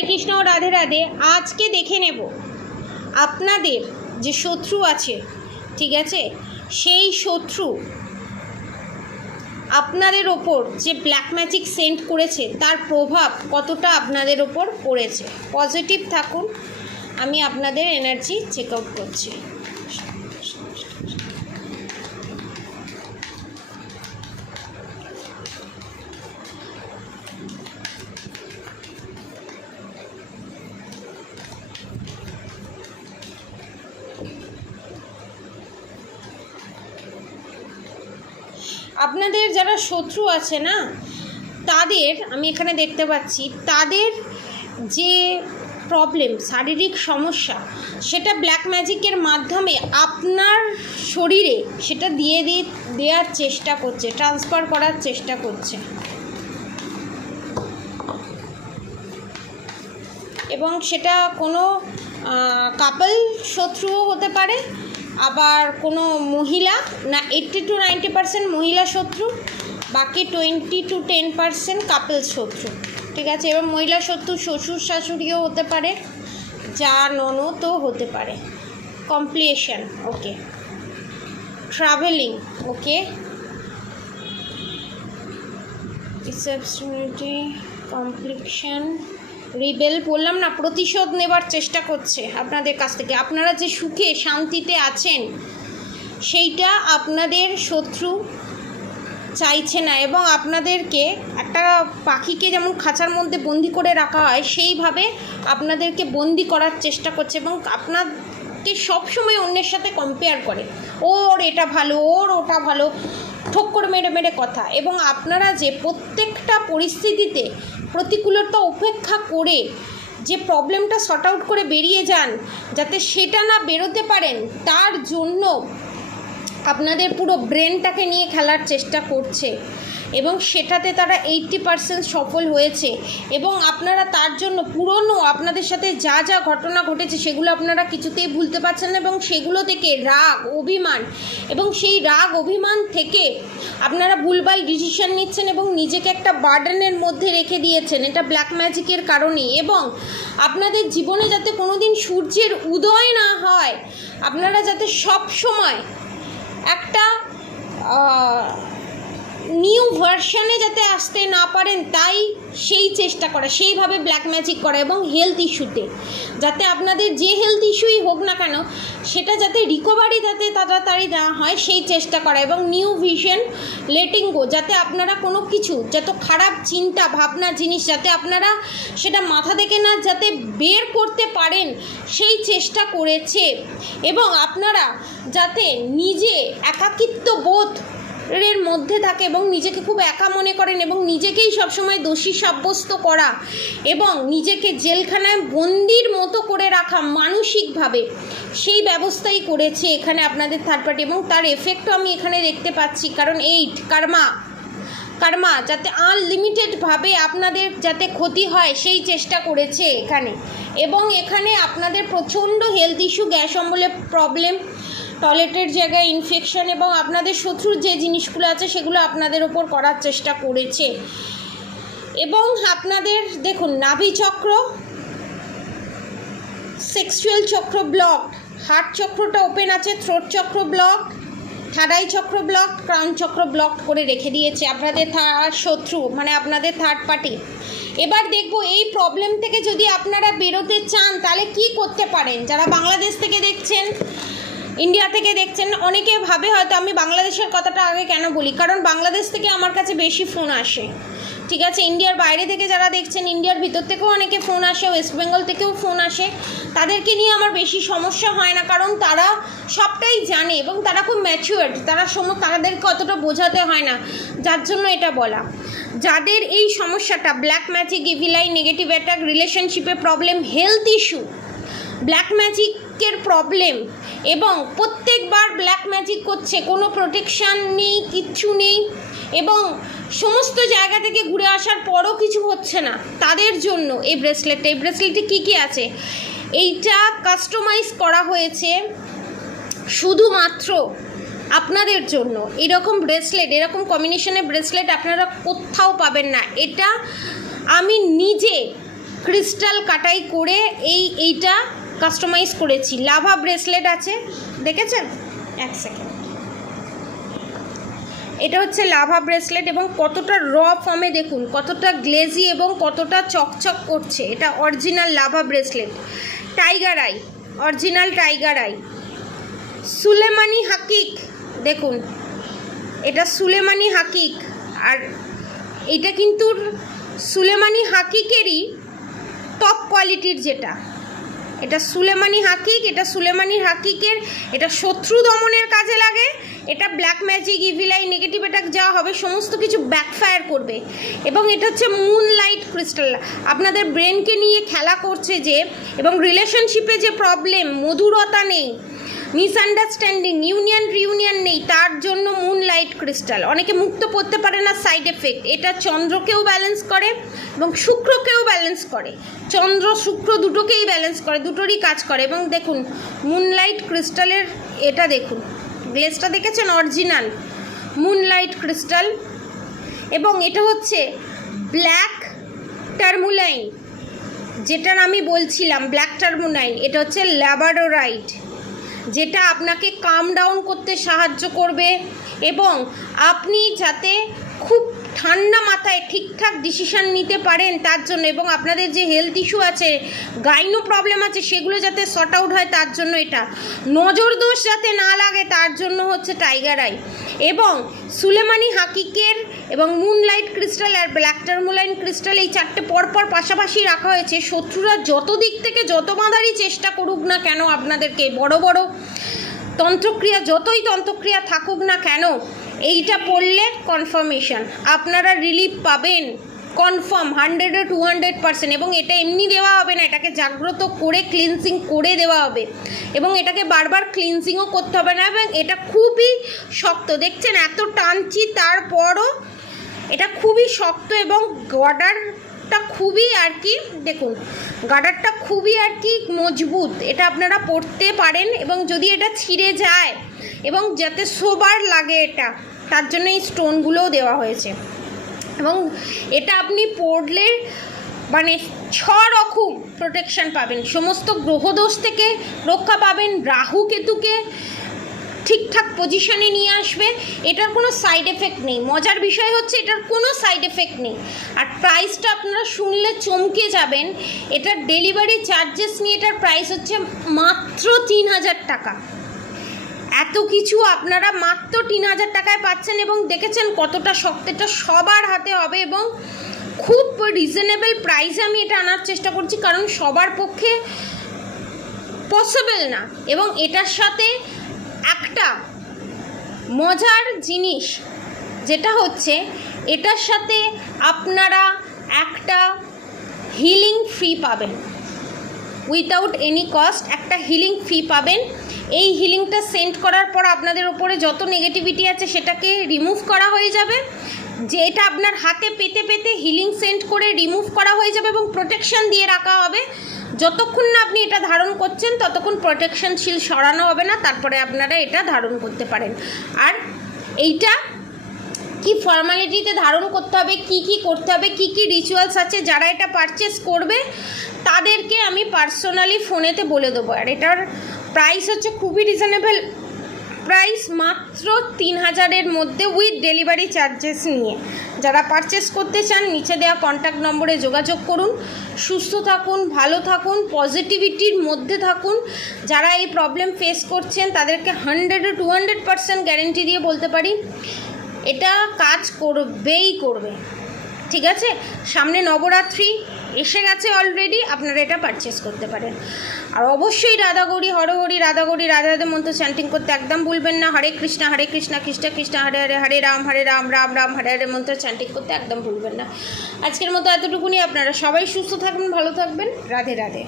জয় কৃষ্ণ, রাধে রাধে। আজকে দেখে নেব আপনাদের যে শত্রু আছে, ঠিক আছে, সেই শত্রু আপনাদের ওপর যে ব্ল্যাক ম্যাজিক সেন্ড করেছে তার প্রভাব কতটা আপনাদের ওপর পড়েছে। পজিটিভ থাকুন, আমি আপনাদের এনার্জি চেক আউট করছি। আপনাদের যারা শত্রু আছে না, তাদের আমি এখানে দেখতে পাচ্ছি তাদের যে প্রবলেম, শারীরিক সমস্যা, সেটা ব্ল্যাক ম্যাজিকের মাধ্যমে আপনার শরীরে সেটা দেওয়ার চেষ্টা করছে, ট্রান্সফার করার চেষ্টা করছে। এবং সেটা কোনো কাপল শত্রুও হতে পারে, আবার কোনো মহিলা, না 80 to 90% মহিলা শত্রু, বাকি 20 to 10% কাপল শত্রু, ঠিক আছে। এবং মহিলা শত্রু শ্বশুর শাশুড়িও হতে পারে, যা ননদও হতে পারে। কমপ্লিকেশন, ওকে। ট্রাভেলিং, ওকে। ডিসঅ্যাপরচুনিটি, কমপ্লিকেশন, রিবেল, বললাম না, প্রতিশোধ নেবার চেষ্টা করছে আপনাদের কাছ থেকে। আপনারা যে সুখে শান্তিতে আছেন সেইটা আপনাদের শত্রু চাইছে না, এবং আপনাদেরকে একটা পাখিকে যেমন খাঁচার মধ্যে বন্দি করে রাখা হয় সেইভাবে আপনাদেরকে বন্দি করার চেষ্টা করছে, এবং আপনাকে সবসময় অন্যের সাথে কম্পেয়ার করে, ওর এটা ভালো, ওর ওটা ভালো, ঠক্কর মেরে মেরে কথা। এবং আপনারা যে প্রত্যেকটা পরিস্থিতিতে প্রতিকূলতা উপেক্ষা করে যে প্রবলেমটা সর্ট আউট করে বেরিয়ে যান, যাতে সেটা না বেরোতে পারেন, তার জন্য আপনাদের পুরো ব্রেনটাকে নিয়ে খেলার চেষ্টা করছে, এবং সেটাতে তারা 80% সফল হয়েছে। এবং আপনারা তার জন্য পুরনো আপনাদের সাথে যা যা ঘটনা ঘটেছে সেগুলো আপনারা কিছুতেই ভুলতে পারছেন না, এবং সেগুলো থেকে রাগ, অভিমান, এবং সেই রাগ অভিমান থেকে আপনারা ভুলভাল ডিসিশন নিচ্ছেন এবং নিজেকে একটা বার্ডেনের মধ্যে রেখে দিয়েছেন, এটা ব্ল্যাক ম্যাজিকের কারণেই। এবং আপনাদের জীবনে যাতে কোনো দিন সূর্যের উদয় না হয়, আপনারা যাতে সব সময় একটা নিউ ভার্সনে যাতে আসতে না পারেন, তাই সেই চেষ্টা করা, সেইভাবে ব্ল্যাক ম্যাজিক করা। এবং হেলথ ইস্যুতে যাতে আপনাদের যে হেলথ ইস্যুই হোক না কেন, সেটা যাতে রিকভারি যাতে তাড়াতাড়ি না হয় সেই চেষ্টা করা। এবং নিউ ভিশন, লেটিং গো, যাতে আপনারা কোনো কিছু, যত খারাপ চিন্তা ভাবনা জিনিস, যাতে আপনারা সেটা মাথা থেকে না যাতে বের করতে পারেন সেই চেষ্টা করেছে। এবং আপনারা যাতে নিজে একাকিত্ব বোধ এর মধ্যে থাকে এবং নিজেকে খুব একা মনে করেন, এবং নিজেকেই সবসময় দোষী সাব্যস্ত করা, এবং নিজেকে জেলখানায় বন্দির মতো করে রাখা মানসিকভাবে, সেই ব্যবস্থাই করেছে এখানে আপনাদের থার্ড পার্টি। এবং তার এফেক্টও আমি এখানে দেখতে পাচ্ছি, কারণ 8 কার্মা যাতে আনলিমিটেডভাবে আপনাদের যাতে ক্ষতি হয় সেই চেষ্টা করেছে এখানে। এবং এখানে আপনাদের প্রচণ্ড হেলথ ইস্যু, গ্যাস অম্বলের প্রবলেম, টয়লেটের জায়গায় ইনফেকশন, এবং আপনাদের শত্রুর যে জিনিসগুলো আছে সেগুলো আপনাদের ওপর করার চেষ্টা করেছে। এবং আপনাদের দেখুন, নাভি চক্র, সেক্সুয়াল চক্র ব্লক, হার্ট চক্রটা ওপেন আছে, থ্রোট চক্র ব্লক, থার্ড আই চক্র ব্লক, ক্রাউন চক্র ব্লক করে রেখে দিয়েছে আপনাদের শত্রু, মানে আপনাদের থার্ড পার্টি। এবার দেখব এই প্রবলেম থেকে যদি আপনারা বেরোতে চান তাহলে কি করতে পারেন। যারা বাংলাদেশ থেকে দেখছেন, ইন্ডিয়া থেকে দেখছেন, অনেকে ভাবে হয়তো আমি বাংলাদেশের কথাটা আগে কেন বলি, কারণ বাংলাদেশ থেকে আমার কাছে বেশি ফোন আসে, ঠিক আছে। ইন্ডিয়ার বাইরে থেকে যারা দেখছেন, ইন্ডিয়ার ভিতর থেকেও অনেকে ফোন আসে, ওয়েস্ট বেঙ্গল থেকেও ফোন আসে, তাদেরকে নিয়ে আমার বেশি সমস্যা হয় না, কারণ তারা সবটাই জানে এবং তারা খুব ম্যাচিউরড, তাদেরকে অতটা বোঝাতে হয় না, যার জন্য এটা বলা। যাদের এই সমস্যাটা, black magic, evil I, negative attack, রিলেশনশিপে প্রবলেম, হেলথ ইস্যু, ব্ল্যাক ম্যাজিকের প্রবলেম, এবং প্রত্যেকবার ব্ল্যাক ম্যাজিক করছে, কোনো প্রোটেকশান নেই, কিচ্ছু নেই, এবং সমস্ত জায়গা থেকে ঘুরে আসার পরও কিছু হচ্ছে না, তাদের জন্য এই ব্রেসলেটটা। এই ব্রেসলেটে কী কী আছে, এইটা কাস্টমাইজ করা হয়েছে শুধুমাত্র আপনাদের জন্য। এরকম ব্রেসলেট, এরকম কম্বিনেশনের ব্রেসলেট আপনারা কোথাও পাবেন না। এটা আমি নিজে ক্রিস্টাল কাটাই করে এইটা কাস্টমাইজ করেছি। লাভা ব্রেসলেট আছে, দেখেছেন? এক সেকেন্ড, এটা হচ্ছে লাভা ব্রেসলেট এবং কতটা র ফর্মে দেখুন, কতটা গ্লেজি এবং কতটা চকচক করছে। এটা original lava bracelet, tiger eye, original tiger eye, সুলেমানি হাকিক। দেখুন এটা সুলেমানি হাকিক, আর এটা কিন্তু সুলেমানি হাকিকেরই টপ কোয়ালিটির, যেটা এটা সুলেমানি হাকিক, এটা সুলেমানি হাকিকের, এটা শত্রু দমনের কাজে লাগে, এটা black magic, evil eye, negative attack যা হবে সমস্ত কিছু ব্যাকফায়ার করবে। এবং এটা হচ্ছে মুনলাইট ক্রিস্টাল। আপনাদের ব্রেনকে নিয়ে খেলা করছে যে, এবং রিলেশনশিপে যে প্রবলেম, মধুরতা নেই, মিসআন্ডারস্ট্যান্ডিং, রিউনিয়ন নেই, তার জন্য মুনলাইট ক্রিস্টাল। অনেকে মুক্ত পড়তে পারে না, সাইড এফেক্ট। এটা চন্দ্রকেও ব্যালেন্স করে এবং শুক্রকেও ব্যালেন্স করে, চন্দ্র শুক্র দুটোকেই ব্যালেন্স করে, দুটোরই কাজ করে। এবং দেখুন মুনলাইট ক্রিস্টালের এটা দেখুন, গ্লেসটা দেখেছেন? Original moonlight crystal. এবং এটা হচ্ছে ব্ল্যাক টার্মুলাইন, যেটার আমি বলছিলাম ব্ল্যাক টার্মুলাইন, এটা হচ্ছে ল্যাবাডোরাইট, যেটা আপনাকে কাম ডাউন করতে সাহায্য করবে এবং আপনি যাতে খুব ঠান্ডা মাথায় ঠিকঠাক ডিসিশান নিতে পারেন তার জন্য, এবং আপনাদের যে হেলথ ইস্যু আছে, গাইনো প্রবলেম আছে, সেগুলো যাতে সর্ট আউট হয় তার জন্য এটা, নজর দোষ যাতে না লাগে তার জন্য হচ্ছে টাইগার আই। এবং সুলেমানি হাকিকের এবং মুনলাইট ক্রিস্টাল আর ব্ল্যাক টার্মুলাইন ক্রিস্টাল, এই চারটে পরপর পাশাপাশি রাখা হয়েছে। শত্রুরা যত দিক থেকে যত বাঁধারই চেষ্টা করুক না কেন, আপনাদেরকে বড় বড় তন্ত্রক্রিয়া, যতই তন্ত্রক্রিয়া থাকুক না কেন, এইটা পড়লে কনফার্মেশন আপনারা রিলিফ পাবেন, কনফার্ম 100-200%। এবং এটা এমনি দেওয়া হবে না, এটাকে জাগ্রত করে ক্লিনজিং করে দেওয়া হবে এবং এটাকে বারবার ক্লিনজিংও করতে হবে না। এবং এটা খুবই শক্ত, দেখছেন এত টানছি তারপরও এটা খুবই শক্ত এবং গার্ডারটা খুবই আর কি, দেখুন গার্ডারটা খুবই আর কি মজবুত। এটা আপনারা পরতে পারেন এবং যদি এটা ছিঁড়ে যায় এবং যাতে সোবার লাগে এটা, তার জন্য এই স্টোনগুলোও দেওয়া হয়েছে। এবং এটা আপনি পরলে মানে 6 রকম প্রোটেকশন পাবেন, সমস্ত গ্রহদোষ থেকে রক্ষা পাবেন, রাহু কেতুকে ঠিকঠাক পজিশনে নিয়ে আসবে। এটার কোনো সাইড এফেক্ট নেই, মজার বিষয় হচ্ছে এটার কোনো সাইড এফেক্ট নেই। আর প্রাইসটা আপনারা শুনলে চমকে যাবেন, এটার ডেলিভারি চার্জেস নিয়ে এটার প্রাইস হচ্ছে মাত্র 3000 টাকা। এত কিছু আপনারা মাত্র 3000 টাকায় পাচ্ছেন এবং দেখেছেন কতটা শক্ত, এটা সবার হাতে হবে এবং খুব রিজনেবল প্রাইসে আমি এটা আনার চেষ্টা করছি, কারণ সবার পক্ষে পসিবল না। এবং এটার সাথে একটা মজার জিনিস যেটা হচ্ছে, এটার সাথে আপনারা একটা হিলিং ফ্রি পাবেন, উইথাউট এনি কস্ট একটা হিলিং ফি পাবেন। এই হিলিংটা সেন্ড করার পর আপনাদের ওপরে যত নেগেটিভিটি আছে সেটাকে রিমুভ করা হয়ে যাবে, যে এটা আপনার হাতে পেতে পেতে হিলিং সেন্ড করে রিমুভ করা হয়ে যাবে এবং প্রোটেকশন দিয়ে রাখা হবে। যতক্ষণ না আপনি এটা ধারণ করছেন ততক্ষণ প্রোটেকশন শিল সরানো হবে না, তারপরে আপনারা এটা ধারণ করতে পারেন। আর এইটা কি ফর্মালিটিতে ধারণ করতে হবে, কি কি করতে হবে, কি কি রিচুয়ালস আছে, যারা এটা পারচেস করবে তাদেরকে আমি পার্সোনালি ফোনেতে বলে দেবো। আর এটার প্রাইস হচ্ছে খুবই রিজনেবল প্রাইস, মাত্র 3000-এর মধ্যে উইথ ডেলিভারি চার্জেস নিয়ে। যারা পারচেস করতে চান নিচে দেওয়া কন্ট্যাক্ট নম্বরে যোগাযোগ করুন। সুস্থ থাকুন, ভালো থাকুন, পজিটিভিটির মধ্যে থাকুন। যারা এই প্রবলেম ফেস করছেন তাদেরকে 100-200% গ্যারেন্টি দিয়ে বলতে পারি এটা কাজ করবেই করবে। ঠিক আছে, সামনে নবরাত্রি এসে গেছে অলরেডি, আপনারা এটা পারচেস করতে পারেন। আর অবশ্যই রাধাগৌরী হরহরি, রাধাগৌরী রাধা রাধে মন্ত্র চ্যান্টিং করতে একদম ভুলবেন না। হরে কৃষ্ণ কৃষ্ণ কৃষ্ণ হরে হরে, হরে রাম রাম রাম হরে হরে মন্ত্র চ্যান্টিং করতে একদম ভুলবেন না। আজকের মতো এতটুকুনি, আপনারা সবাই সুস্থ থাকবেন, ভালো থাকবেন, রাধে রাধে।